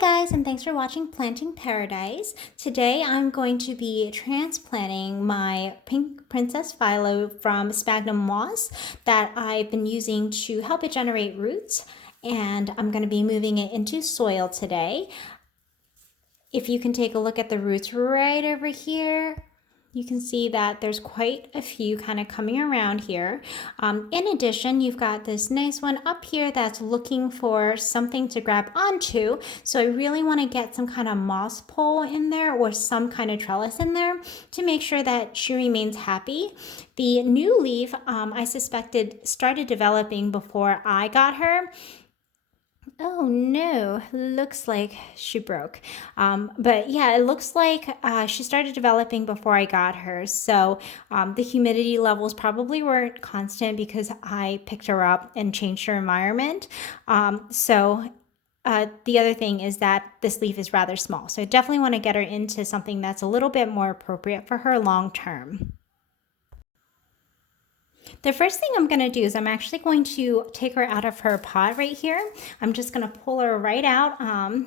guys, and thanks for watching Planting Paradise. Today I'm going to be transplanting my pink princess philo from sphagnum moss that I've been using to help it generate roots, and I'm going to be moving it into soil today. If you can take a look at the roots right over here, you can see that there's quite a few kind of coming around here. In addition, you've got this nice one up here that's looking for something to grab onto. So I really want to get some kind of moss pole in there or some kind of trellis in there to make sure that she remains happy. The new leaf, I suspected, started developing before I got her. Oh no, looks like she broke. But yeah, it looks like she started developing before I got her. So the humidity levels probably weren't constant because I picked her up and changed her environment. The other thing is that this leaf is rather small. So I definitely want to get her into something that's a little bit more appropriate for her long term. The first thing I'm going to do is I'm actually going to take her out of her pot right here. I'm just going to pull her right out and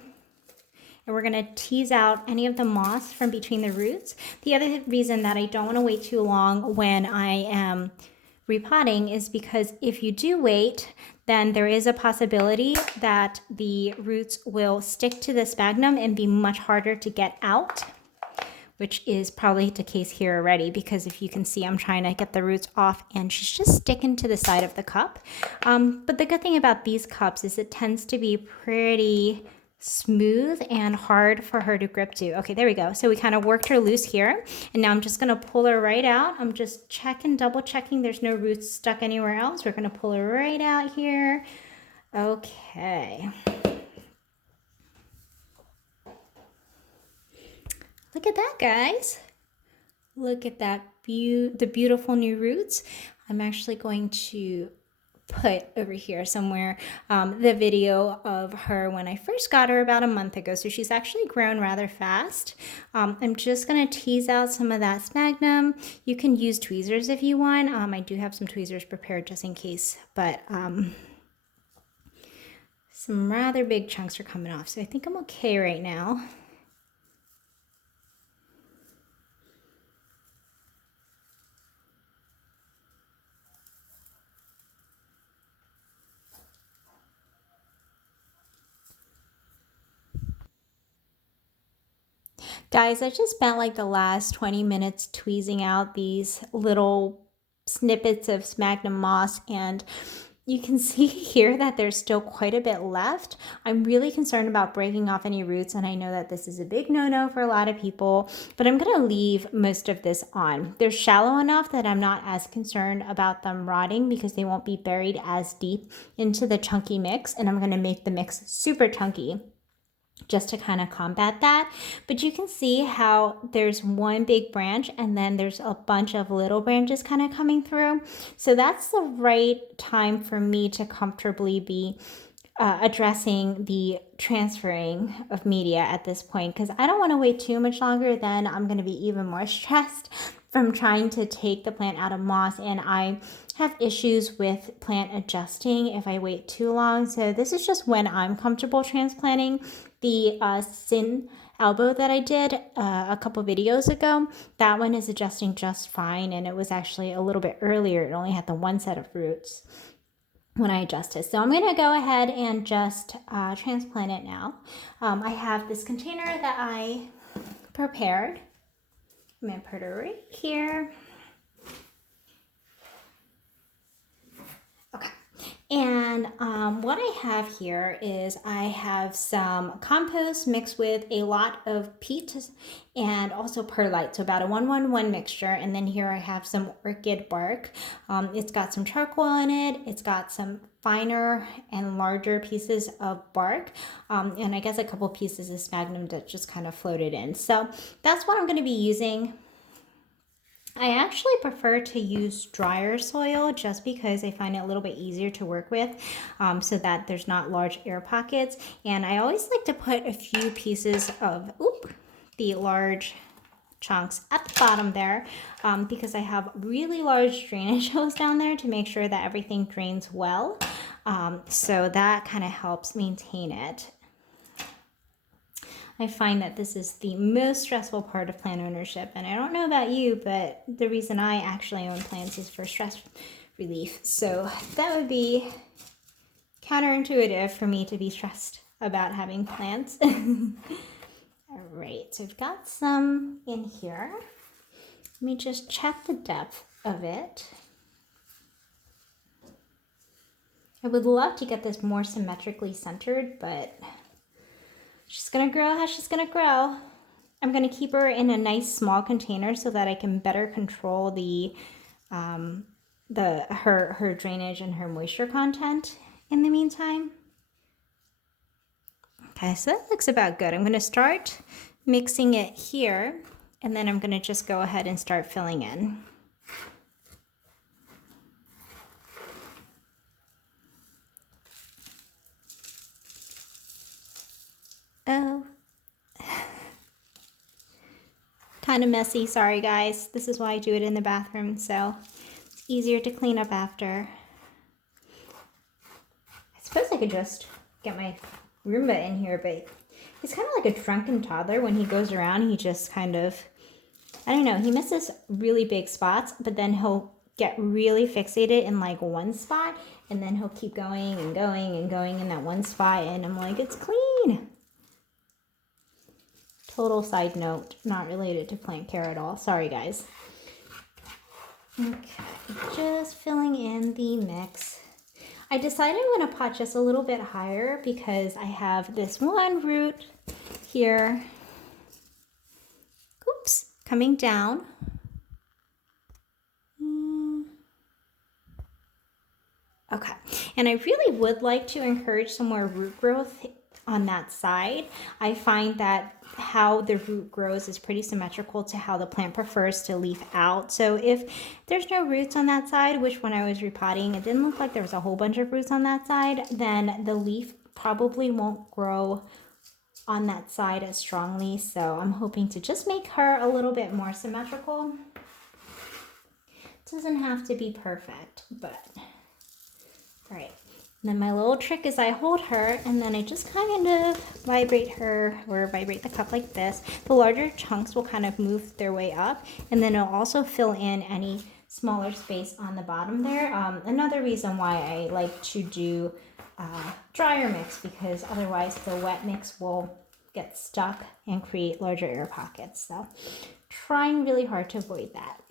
we're going to tease out any of the moss from between the roots. The other reason that I don't want to wait too long when I am repotting is because if you do wait, then there is a possibility that the roots will stick to the sphagnum and be much harder to get out, which is probably the case here already, because if you can see, I'm trying to get the roots off and she's just sticking to the side of the cup. But the good thing about these cups is it tends to be pretty smooth and hard for her to grip to. Okay, there we go. So we kind of worked her loose here, and now I'm just going to pull her right out. I'm just double checking there's no roots stuck anywhere else. We're going to pull her right out here. Okay. Look at that, guys. Look at that, the beautiful new roots. I'm actually going to put over here somewhere the video of her when I first got her about a month ago. So she's actually grown rather fast. I'm just going to tease out some of that sphagnum. You can use tweezers if you want. I do have some tweezers prepared just in case, but some rather big chunks are coming off. So I think I'm okay right now. Guys, I just spent like the last 20 minutes tweezing out these little snippets of sphagnum moss, and you can see here that there's still quite a bit left. I'm really concerned about breaking off any roots, and I know that this is a big no-no for a lot of people, but I'm going to leave most of this on. They're shallow enough that I'm not as concerned about them rotting because they won't be buried as deep into the chunky mix, and I'm going to make the mix super chunky just to kind of combat that. But you can see how there's one big branch and then there's a bunch of little branches kind of coming through. So that's the right time for me to comfortably be addressing the transferring of media at this point, because I don't want to wait too much longer. Then I'm going to be even more stressed from trying to take the plant out of moss, and I have issues with plant adjusting if I wait too long. So this is just when I'm comfortable transplanting. The sin elbow that I did a couple videos ago, that one is adjusting just fine, and it was actually a little bit earlier. It only had the one set of roots when I adjusted. So I'm going to go ahead and just transplant it now. I have this container that I prepared. I'm going to put it right here. Okay. And what I have here is I have some compost mixed with a lot of peat and also perlite, so about a 1-1-1 mixture. And then here I have some orchid bark. It's got some charcoal in it. It's got some finer and larger pieces of bark, and I guess a couple pieces of sphagnum that just kind of floated in. So that's what I'm going to be using. I actually prefer to use drier soil just because I find it a little bit easier to work with, so that there's not large air pockets. And I always like to put a few pieces of the large chunks at the bottom there, because I have really large drainage holes down there to make sure that everything drains well. So that kind of helps maintain it. I find that this is the most stressful part of plant ownership. And I don't know about you, but the reason I actually own plants is for stress relief. So that would be counterintuitive for me to be stressed about having plants. All right, so I've got some in here. Let me just check the depth of it. I would love to get this more symmetrically centered, but she's gonna grow how she's gonna grow. I'm gonna keep her in a nice small container so that I can better control her drainage and her moisture content in the meantime. Okay, so that looks about good. I'm gonna start mixing it here, and then I'm gonna just go ahead and start filling in. Oh. Kind of messy, sorry guys. This is why I do it in the bathroom, so it's easier to clean up after. I suppose I could just get my Roomba in here, but he's kind of like a drunken toddler. When he goes around, he just kind of, I don't know, he misses really big spots, but then he'll get really fixated in like one spot, and then he'll keep going and going and going in that one spot, and I'm like, it's clean. Total side note, not related to plant care at all. Sorry, guys. Okay, just filling in the mix. I decided I'm going to pot just a little bit higher because I have this one root here. Oops, coming down. Okay, and I really would like to encourage some more root growth on that side. I find that how the root grows is pretty symmetrical to how the plant prefers to leaf out. So if there's no roots on that side, which when I was repotting, it didn't look like there was a whole bunch of roots on that side, then the leaf probably won't grow on that side as strongly. So I'm hoping to just make her a little bit more symmetrical. It doesn't have to be perfect, but all right. Then my little trick is I hold her and then I just kind of vibrate her or vibrate the cup like this. The larger chunks will kind of move their way up, and then it'll also fill in any smaller space on the bottom there. Another reason why I like to do drier mix, because otherwise the wet mix will get stuck and create larger air pockets. So trying really hard to avoid that.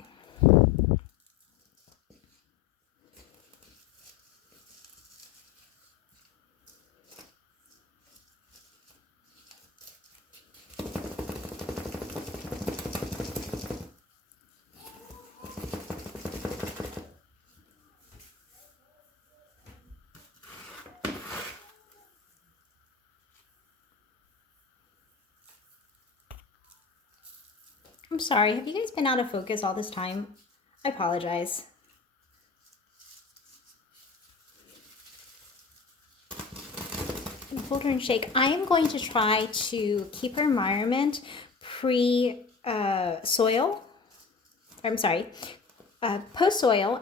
I'm sorry, have you guys been out of focus all this time? I apologize. Hold her and shake. I am going to try to keep her environment post-soil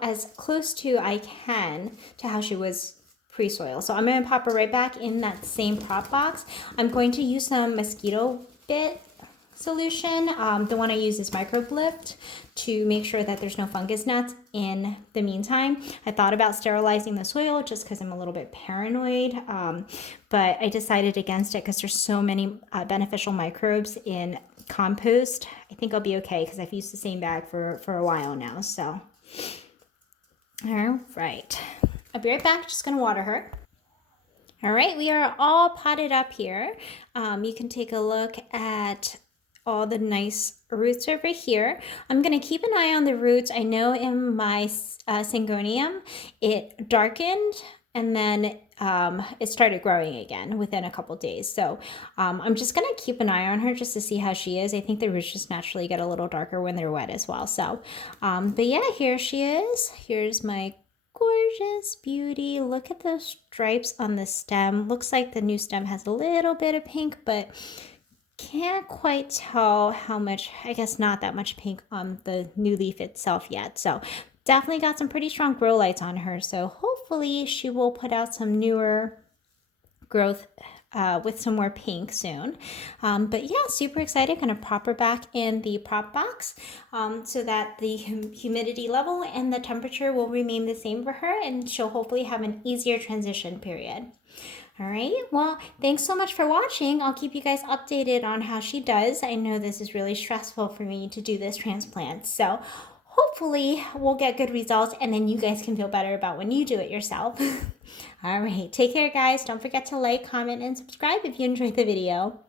as close to I can to how she was pre-soil. So I'm going to pop her right back in that same prop box. I'm going to use some mosquito bit solution. The one I use is Microbe Lift to make sure that there's no fungus gnats in the meantime. I thought about sterilizing the soil just because I'm a little bit paranoid, but I decided against it because there's so many beneficial microbes in compost. I think I'll be okay because I've used the same bag for a while now. So, all right. I'll be right back. Just going to water her. All right, we are all potted up here. You can take a look at all the nice roots over here. I'm going to keep an eye on the roots. I know in my syngonium, it darkened and then it started growing again within a couple days. So I'm just going to keep an eye on her just to see how she is. I think the roots just naturally get a little darker when they're wet as well. So, but yeah, here she is. Here's my gorgeous beauty. Look at those stripes on the stem. Looks like the new stem has a little bit of pink, but can't quite tell how much, I guess not that much pink on the new leaf itself yet. So definitely got some pretty strong grow lights on her. So hopefully she will put out some newer growth with some more pink soon. But yeah, super excited. Gonna prop her back in the prop box so that the humidity level and the temperature will remain the same for her, and she'll hopefully have an easier transition period. All right, well, thanks so much for watching. I'll keep you guys updated on how she does. I know this is really stressful for me to do this transplant, so hopefully we'll get good results, and then you guys can feel better about when you do it yourself. All right, take care, guys. Don't forget to like, comment, and subscribe if you enjoyed the video.